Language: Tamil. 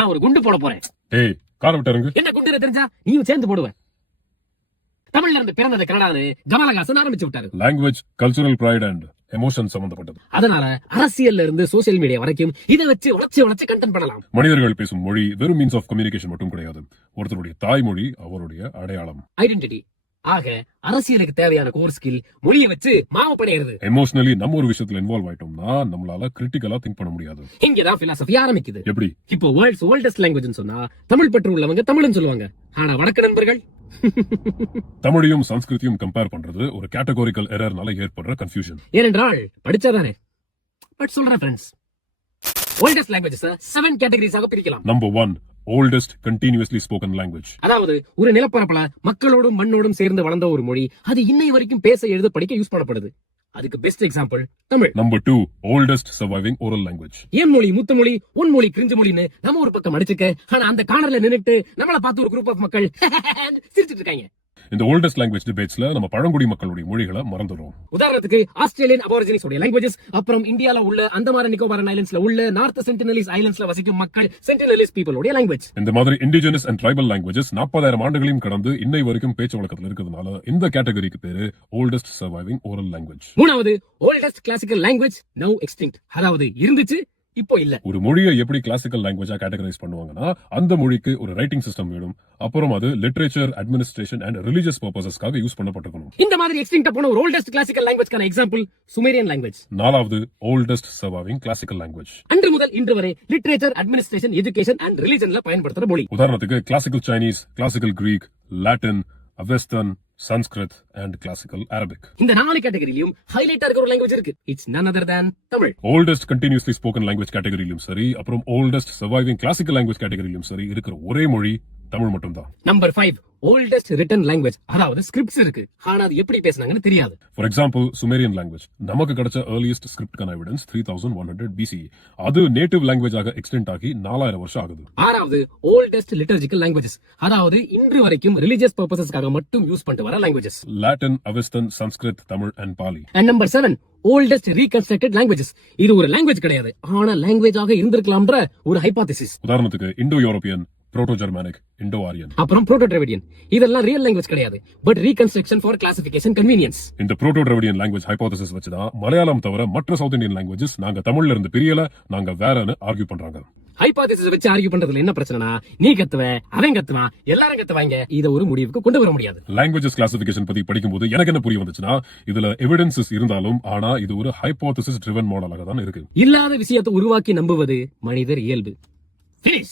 நான் ஒரு குண்டு போட போறேன். ஏய் கார விட்டாருங்க. என்ன குண்டு தெரிஞ்சா நீயும் சேர்ந்து போடுவேன். தமிழ்ல இருந்து பிறந்தது கனடான்னு கமலஹாசன் ஆரம்பிச்சு விட்டாரு. Language cultural pride and emotion சம்பந்தப்பட்டது. அதனால அரசியல்ல இருந்து சோசியல் மீடியா வரைக்கும் இதை வச்சு உழைச்சு கண்டென்ட் பண்ணலாம். மனிதர்கள் பேசும் மொழி வெறும் மீன்ஸ் ஆஃப் கம்யூனிகேஷன் மட்டும் கிடையாது. ஒருத்தருடைய தாய்மொழி அவருடைய அடையாளம், ஐடென்டிட்டி. ஆக அரசியலுக்கு தேவையான கோர் ஸ்கில் மொழியை வச்சு மாவு படையிறது. எமோஷனலி நம்ம ஒரு விஷயத்துல இன்வால்வ் ஆயிட்டோம்னா நம்மளால கிரிட்டிக்கலா திங்க் பண்ண முடியாது. இங்கதான் பிலாசபி ஆரம்பிக்குது. எப்படி? இப்போ வேர்ல்ட்ஸ் ஓல்டஸ்ட் லாங்குவேஜ் சொன்னா தமிழ் பற்று உள்ளவங்க தமிழ்னு சொல்லுவாங்க. ஆனா வடக்கு நண்பர்கள் தமிழையும் சன்ஸ்கிருதியும் கம்பேர் பண்றது ஒரு கேட்டகோரிக்கல் எரர்னால ஏற்படுற கன்ஃபியூஷன். ஏனென்றால் படிச்சாதானே. பட் சொல்றேன் ஃப்ரெண்ட்ஸ், ஓல்டஸ்ட் லாங்குவேஜஸ் 7 கேட்டகரிஸாக பிரிக்கலாம். Number 1, oldest continuously spoken language. அதாவது ஒரு நிலப்பரப்புல மக்களோடும் மண்ணோடும் சேர்ந்து வளர்ந்த ஒரு மொழி, அது இன்னை வரைக்கும் பேச எழுத படிக்க யூஸ் பண்ணப்படுது. அதுக்கு best example Tamil. Number 2, oldest surviving oral language. ஏன் மொழி மூத்த மொழி, உன் மொழி கிரிஞ்சு மொழின்னு நம்ம ஒரு பக்கம் அடிச்சுக்க, ஆனா அந்த கார்னர்ல நின்னுட்டு நம்மள பார்த்து ஒரு குரூப் ஆஃப் மக்கள் சிரிச்சிட்டு இருக்காங்க. இந்த ஓல்டஸ்ட் லாங்குவேஜ் டிபேட்ஸ்ல நம்ம பழங்குடி மக்களுடைய மொழிகளை மறந்துடுறோம். உதாரணத்துக்கு ஆஸ்திரேலியன் அபாரிஜினிஸ் உடைய லாங்குவேஜஸ், அப்புறம் இந்தியால உள்ள அந்தமான் நிக்கோபார் ஐலண்ட்ஸ்ல உள்ள நார்த் சென்டினலிஸ் ஐலண்ட்ஸ்ல வசிக்கும் மக்கள் சென்டினலிஸ் பீப்பிளோட லாங்குவேஜ். இந்த மாதிரி இண்டிஜினஸ் அண்ட் ட்ரைபல் லாங்குவேஜஸ் 40,000 ஆண்டுகளையும் கடந்து இன்னை வரைக்கும் பேச்சு வழக்கத்துல இருக்கிறதுனால இந்த கேட்டகரிக்கு பேரு ஓல்டஸ்ட் சர்வைவிங் ஓரல் லாங்குவேஜ். மூணாவது, oldest classical language now extinct. அதாவது இருந்துச்சு இப்போ இல்ல. ஒரு மொழியை எப்படி கிளாசிக்கல் லாங்குவேஜா கேட்டகரைஸ் பண்ணுவாங்கன்னா அந்த மொழிக்கு ஒரு ரைட்டிங் சிஸ்டம் வேணும், அப்புறம் அது லிட்டரேச்சர், அட்மினிஸ்ட்ரேஷன் அண்ட் ரிலிஜியஸ் பர்பசஸ்க்காக யூஸ் பண்ணப்பட்டிருக்கணும். இந்த மாதிரி எக்ஸ்டிங்க்ட் போன ஒரு ஓல்டஸ்ட் கிளாசிக்கல் லாங்குவேஜ்க்கான எக்ஸாம்பிள் சுமேரியன் லாங்குவேஜ். நாலாவது, ஓல்டஸ்ட் சர்வைவிங் கிளாசிக்கல் லாங்குவேஜ். அன்று முதல் இன்று வரை லிட்டரேச்சர், அட்மினிஸ்ட்ரேஷன், எஜுகேஷன் அண்ட் ரிலிஜன்ல பயன்படுத்துற மொழி. உதாரணத்துக்கு classical Chinese, classical Greek, Latin, Avestan, Sanskrit and classical Arabic. இந்த 4 கேட்டகரியிலும் ஹைலைட்டா இருக்கிற ஒரு லாங்குவேஜ் இருக்கு. It's none other than Tamil. Oldest continuously spoken language கேட்டகரியிலும் சரி, அப்புறம் ஓல்டஸ்ட் சர்வைவிங் கிளாசிக்கல் லாங்குவேஜ் கேட்டகரியிலும் சரி இருக்கிற ஒரே மொழி தமிழ் மட்டும் தான். Number 5, oldest written language. அதாவது ஸ்கிரிப்ட்ஸ் இருக்கு, ஆனா அது எப்படி பேசுனாங்கன்னு தெரியாது. ஃபார் எக்ஸாம்பிள் சுமேரியன் லாங்குவேஜ் நமக்கு கிடைச்ச ஏர்லியஸ்ட் ஸ்கிரிப்ட்கான எவிடன்ஸ் 3100 BCE. அது நேட்டிவ் லாங்குவேஜ் ஆக எக்ஸ்டெண்ட் ஆகி 4000 வருஷம் ஆகுது. ஆறாவது, ஓல்டஸ்ட் லிட்டர்ஜிக்கல் லாங்குவேஜஸ். அதாவது இன்று வரைக்கும் ரிலிஜியஸ் பர்பசஸ்க்காக மட்டும் யூஸ் பண்ணிட்டு வர languages. Latin, Avestan, Sanskrit, Tamil and Pali. And number 7, oldest reconstructed languages. இது ஒரு லாங்குவேஜ் கிடையாது, ஆனா லாங்குவேஜ் ஆக இருந்திருக்கலாம்ன்ற ஒரு ஹைபோதசிஸ். உதாரணத்துக்கு Indo European, proto Germanic, Indo Aryan, அப்புறம் புரோட்டோ டிராவிடியன். இதெல்லாம் ரியல் லாங்குவேஜ் கிடையாது, but reconstruction for classification convenience. இந்த புரோட்டோ டிராவிடியன் லாங்குவேஜ் ஹைபோதசிஸ் வச்சுதான் மலையாளம் தவிர மற்ற சவுத் இந்தியன் லாங்குவேஜஸ் நாங்க தமிழ்ல இருந்து பிரியல, நாங்க வேறன்னு ஆர்கியூ பண்றாங்க. ஹைபோதசிஸ் வச்சு ஆர்கியூ பண்றதுல என்ன பிரச்சனைனா, நீ கத்துவ, அவன் கத்துவான், எல்லாரும் கத்துவாங்க. இத ஒரு முடிவுக்கு கொண்டு வர முடியாது. லாங்குவேஜஸ் கிளாசிஃபிகேஷன் பத்தி படிக்கும்போது எனக்கு என்ன புரிய வந்துச்சுன்னா, இதுல எவிடன்சஸ் இருந்தாலும் ஆனா இது ஒரு ஹைபோதசிஸ் ட்ரிவன் மாடலாக தான் இருக்கு. இல்லாத விஷயத்தை உருவாக்கி நம்புவது மனிதர் இயல்பு. Finish.